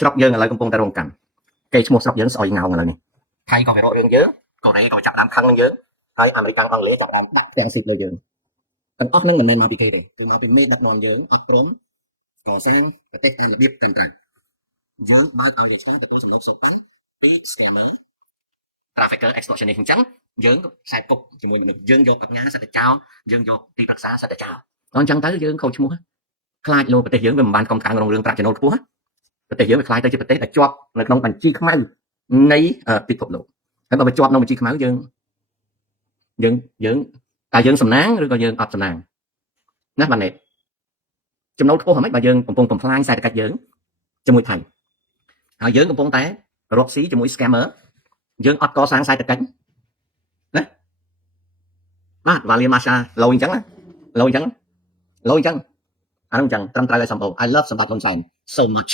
ស្រុកយើងឥឡូវកំពុងតែរងកម្មគេឈ្មោះស្រុកយើងស្អុយងោងឥឡូវនេះថៃក៏វារករឿងយើងកូរ៉េក៏ចាប់ដើមខឹងនឹងយើងហើយអាមេរិកអង់គ្លេសចាប់ដើមដាក់ផ្ទាំងស៊ីបលើយើងទាំងអស់ហ្នឹងមិនមែនមកពីគេទេគឺមកពីមេដឹកនាំយើងអត់ព្រមកសាងប្រទេសតាមរបៀបត្រឹមត្រូវយើងបើកឲ្យយើងឆ្លើយទទួលសំណុំសុខតាំងពី scammer trafficker extortionist អញ្ចឹងយើងខ្សែពុកជាមួយមនុស្សយើងយកប្រាជ្ញាសិទ្ធិចោលយើងយកទីប្រឹក្សាសិទ្ធិចោលអញ្ចឹងទៅយើងខូចឈ្មោះខ្លាចលោកប្រទេសយើងវាមិនបានកុំខាងរងរឿងប្រាក់ចំណូលខ្ពស់ប្រទេសយើងវាខ្លាចទៅជាប្រទេសដែលជាប់នៅក្នុងបញ្ជីខ្មៅនៃពិភពលោកហើយបើវាជាប់នៅបញ្ជីខ្មៅយើងតែយើងសំណាងឬក៏យើងអត់សំណាងណាបាទនេះចំណូលខ្ពស់ហ្មងបើយើងកំពុងបំផ្លាញសេដ្ឋកិច្ចយើងជាមួយថៃហើយយើងកំពុងតែរកស៊ីជាមួយ scammer យើងអត់កសាងសេដ្ឋកិច្ចណាបាទវ៉ាលីម៉ាសាឡូអញ្ចឹងឡូអញ្ចឹងអានោះអញ្ចឹងត្រឹមត្រូវឲ្យសម្បូរ I love សម្បត្តិហ៊ុនសែន so much